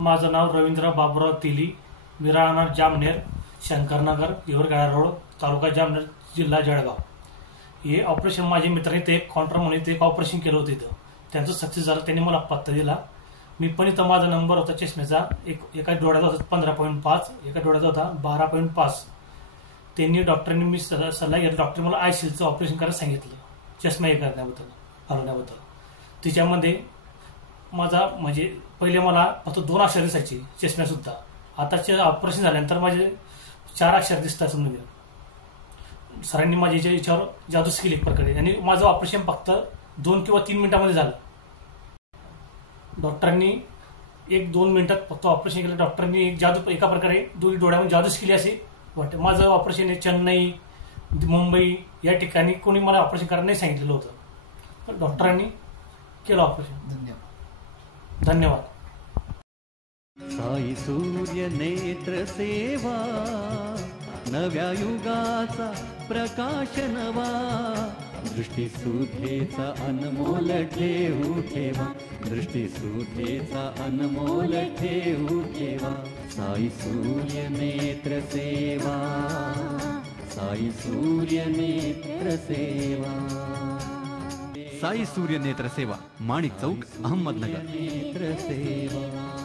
माझं नाव रवींद्र बाबुराव तिली, मी राहणार जामनेर, शंकरनगर, हिवरगाळा रोड, तालुका जामनेर, जिल्हा जळगाव. हे ऑपरेशन माझ्या मित्राने ते काउंटर म्हणून ते एक ऑपरेशन केलं होतं इथं. त्यांचं सक्सेस झालं. त्यांनी मला पत्ता दिला. मी पण इथं माझा नंबर होता चष्म्याचा. एका डोळ्याचा होता 15.5, एका डोळ्याचा होता 12.5. त्यांनी डॉक्टरांनी मी सल्ला घेतला. डॉक्टर मला आयसीलचं ऑपरेशन करायला सांगितलं, चष्मा हे करण्याबद्दल, हलवण्याबद्दल. तिच्यामध्ये माझा म्हणजे पहिले मला फक्त 2 अक्षर दिसायची चष्म्यासुद्धा. आताचे ऑपरेशन झाल्यानंतर माझे 4 अक्षर दिसतात. समजा सरांनी माझ्या याच्यावर जादूच केली एक प्रकारे. आणि माझं ऑपरेशन फक्त 2 किंवा 3 मिनिटांमध्ये झालं. डॉक्टरांनी 1-2 मिनिटात फक्त ऑपरेशन केलं. डॉक्टरांनी एका प्रकारे दोन्ही डोळ्यामध्ये जादूच केली असे वाटते. माझं ऑपरेशन हे चेन्नई, मुंबई या ठिकाणी कोणी मला ऑपरेशन करायला नाही सांगितलेलं होतं, पण डॉक्टरांनी केलं ऑपरेशन. धन्यवाद. साई सूर्य नेत्र सेवा, नव्या युगाचा प्रकाश नवा, दृष्टीसुधेचा अनमोल ठेवू ठेवा, दृष्टीसुधेचा अनमोल ठेवू ठेवा. साई सूर्य नेत्र सेवा, साई सूर्य नेत्र सेवा. साई सूर्य नेत्र सेवा, माणिक चौक, अहमदनगर. नेत्र सेवा.